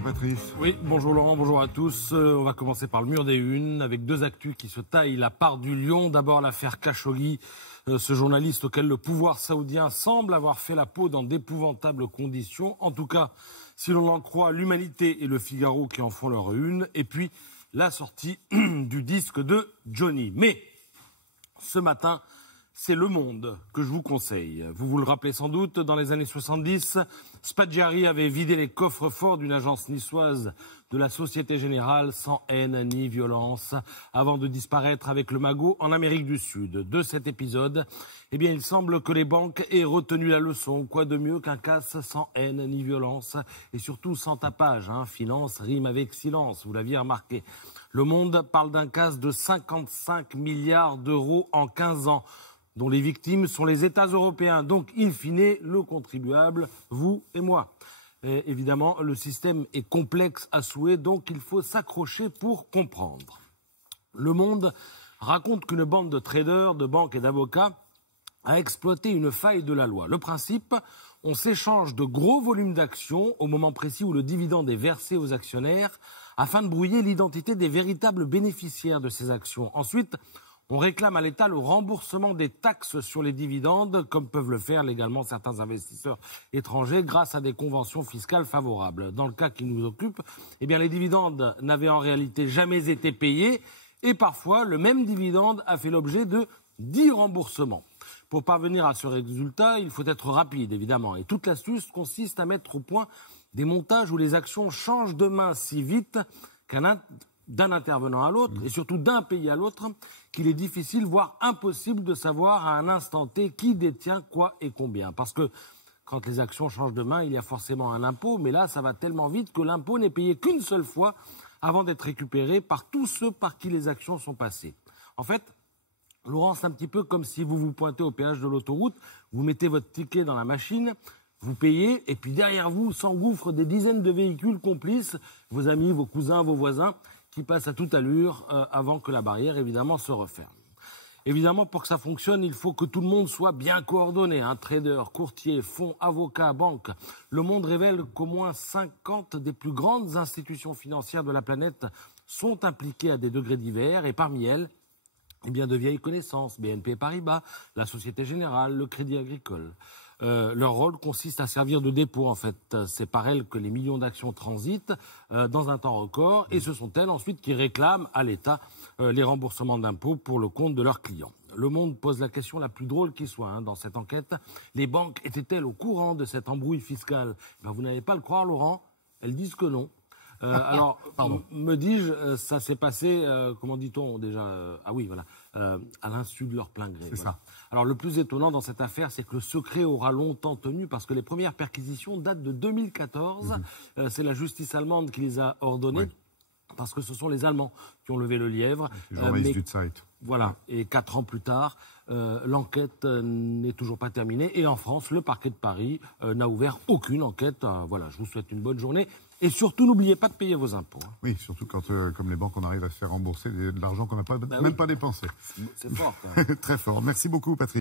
cher Patrice. Oui, bonjour Laurent, bonjour à tous. On va commencer par le mur des unes, avec deux actus qui se taillent la part du lion. D'abord l'affaire Khashoggi, ce journaliste auquel le pouvoir saoudien semble avoir fait la peau dans d'épouvantables conditions. En tout cas, si l'on en croit l'Humanité et le Figaro qui en font leur une. Et puis, la sortie du disque de Johnny. Mais, ce matin, c'est Le Monde que je vous conseille. Vous vous le rappelez sans doute, dans les années 70, Spaggiari avait vidé les coffres-forts d'une agence niçoise de la Société Générale sans haine ni violence, avant de disparaître avec le magot en Amérique du Sud. De cet épisode, eh bien, il semble que les banques aient retenu la leçon. Quoi de mieux qu'un casse sans haine ni violence, et surtout sans tapage. Finance rime avec silence, vous l'aviez remarqué. Le Monde parle d'un casse de 55 milliards d'euros en 15 ans. Dont les victimes sont les États européens, donc in fine le contribuable, vous et moi. Et évidemment, le système est complexe à souhait, donc il faut s'accrocher pour comprendre. Le Monde raconte qu'une bande de traders, de banques et d'avocats a exploité une faille de la loi. Le principe, on s'échange de gros volumes d'actions au moment précis où le dividende est versé aux actionnaires afin de brouiller l'identité des véritables bénéficiaires de ces actions. Ensuite, on réclame à l'État le remboursement des taxes sur les dividendes, comme peuvent le faire légalement certains investisseurs étrangers, grâce à des conventions fiscales favorables. Dans le cas qui nous occupe, eh bien, les dividendes n'avaient en réalité jamais été payés, et parfois, le même dividende a fait l'objet de 10 remboursements. Pour parvenir à ce résultat, il faut être rapide, évidemment, et toute l'astuce consiste à mettre au point des montages où les actions changent de main si vite d'un intervenant à l'autre, et surtout d'un pays à l'autre, qu'il est difficile, voire impossible de savoir à un instant T qui détient quoi et combien. Parce que quand les actions changent de main, il y a forcément un impôt, mais là, ça va tellement vite que l'impôt n'est payé qu'une seule fois avant d'être récupéré par tous ceux par qui les actions sont passées. En fait, Laurent, c'est un petit peu comme si vous vous pointez au péage de l'autoroute, vous mettez votre ticket dans la machine, vous payez, et puis derrière vous s'engouffrent des dizaines de véhicules complices, vos amis, vos cousins, vos voisins, qui passe à toute allure avant que la barrière, évidemment, se referme. Évidemment, pour que ça fonctionne, il faut que tout le monde soit bien coordonné. Trader, courtier, fonds, avocat, banque. Le Monde révèle qu'au moins 50 des plus grandes institutions financières de la planète sont impliquées à des degrés divers, et parmi elles, eh bien, de vieilles connaissances, BNP Paribas, la Société Générale, le Crédit Agricole. Leur rôle consiste à servir de dépôt, en fait. C'est par elles que les millions d'actions transitent dans un temps record, et ce sont elles ensuite qui réclament à l'État les remboursements d'impôts pour le compte de leurs clients. Le Monde pose la question la plus drôle qui soit dans cette enquête. Les banques étaient-elles au courant de cette embrouille fiscale? Vous n'allez pas le croire, Laurent, elles disent que non. Alors, me dis-je, ça s'est passé, comment dit-on déjà, à l'insu de leur plein gré. C'est ça. Alors, le plus étonnant dans cette affaire, c'est que le secret aura longtemps tenu, parce que les premières perquisitions datent de 2014. C'est la justice allemande qui les a ordonnées. Oui. Parce que ce sont les Allemands qui ont levé le lièvre. Les journalistes du Zeit. Voilà. Et 4 ans plus tard, l'enquête n'est toujours pas terminée. Et en France, le parquet de Paris n'a ouvert aucune enquête. Voilà, je vous souhaite une bonne journée. Et surtout, n'oubliez pas de payer vos impôts. Oui, surtout quand, comme les banques, on arrive à se faire rembourser de l'argent qu'on n'a même pas dépensé. C'est fort, quand même. Très fort. Merci beaucoup, Patrick.